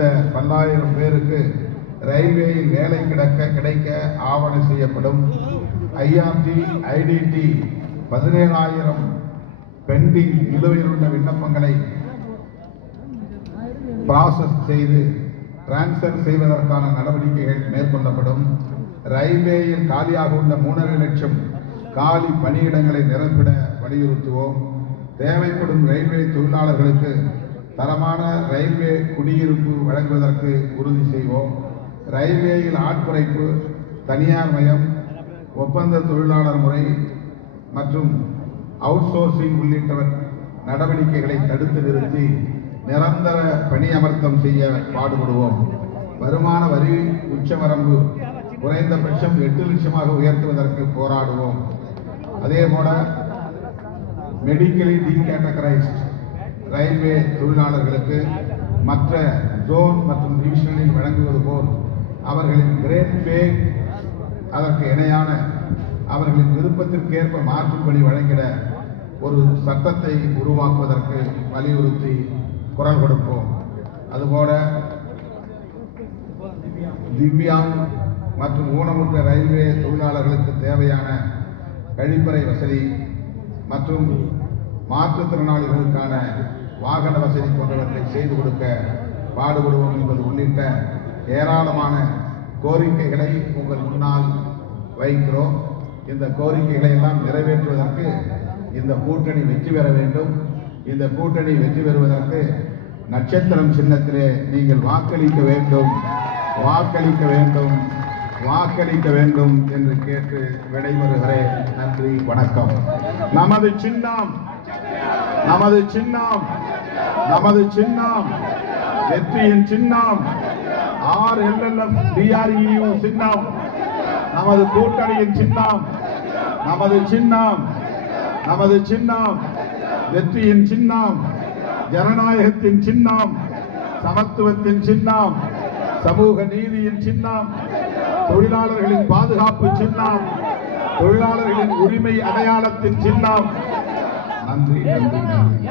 குறித்த பல்லாயிரம் பேருக்கு ரயில்வேயில் வேலை கிடைக்க ஆவணம் செய்யப்படும். ஐஆர்டி ஐடிடி 17,000 பெண்டிங் நிலுவையில் உள்ள விண்ணப்பங்களை ப்ராசஸ் செய்து டிரான்ஸ்ஃபர் செய்வதற்கான நடவடிக்கைகள் மேற்கொள்ளப்படும். ரயில்வேயில் காலியாக உள்ள 3.5 லட்சம் காலி பணியிடங்களை நிரப்பிட வலியுறுத்துவோம். தேவைப்படும் ரயில்வே தொழிலாளர்களுக்கு தரமான ரயில்வே குடியிருப்பு வழங்குவதற்கு உறுதி செய்வோம். ரயில்வேயில் ஆட்குறைப்பு, தனியார் மயம், ஒப்பந்த தொழிலாளர் முறை மற்றும் அவுட் சோர்சிங் உள்ளிட்ட நடவடிக்கைகளை தடுத்து நிறுத்தி நிரந்தர பணியமர்த்தம் செய்ய பாடுபடுவோம். வருமான வரி உச்சவரம்பு குறைந்தபட்சம் 8 லட்சமாக உயர்த்துவதற்கு போராடுவோம். அதேபோல மெடிக்கலி டீகேட்டகரைஸ்ட் ரயில்வே தொழிலாளர்களுக்கு மற்ற ஜோன் மற்றும் டிவிஷனில் வழங்குவது போல் அவர்களின் கிரேட் பே அதற்கு இணையான அவர்களின் விருப்பத்திற்கேற்ப மாற்றுப்படி வழங்கிட ஒரு சட்டத்தை உருவாக்குவதற்கு வலியுறுத்தி குரல் கொடுப்போம். அதுபோல திவ்யாங் மற்றும் ஊனமுற்ற ரயில்வே தொழிலாளர்களுக்கு தேவையான கழிப்பறை வசதி மற்றும் மாற்றுத்திறனாளிகளுக்கான வாகன வசதி போன்றவற்றை செய்து கொடுக்க பாடுபடுவோம் என்பது உள்ளிட்ட ஏராளமான கோரிக்கைகளை உங்கள் முன்னால் வைக்கிறோம். இந்த கோரிக்கைகளை எல்லாம் நிறைவேற்றுவதற்கு இந்த கூட்டணி வெற்றி பெற வேண்டும். இந்த கூட்டணி வெற்றி பெறுவதற்கு நட்சத்திரம் சின்னத்திலே நீங்கள் வாக்களிக்க வேண்டும், வாக்களிக்க வேண்டும், வாக்களிக்க வேண்டும் என்று கேட்டு விடைபெறுகிறேன். நன்றி, வணக்கம். நமது சின்னம், நமது சின்னம், நமது சின்னம், வெற்றியின் சின்னம் RLLF DREU சின்னம், நமது கூட்டணியின் சின்னம், நமது சின்னம், நமது சின்னம், வெற்றியின் சின்னம், ஜனநாயகத்தின் சின்னம், சமத்துவத்தின் சின்னம், சமூக நீதியின் சின்னம், தொழிலாளர்களின் பாதுகாப்பு சின்னம், தொழிலாளர்களின் உரிமை அடையாளத்தின் சின்னம். நன்றி, நன்றி, நன்றி.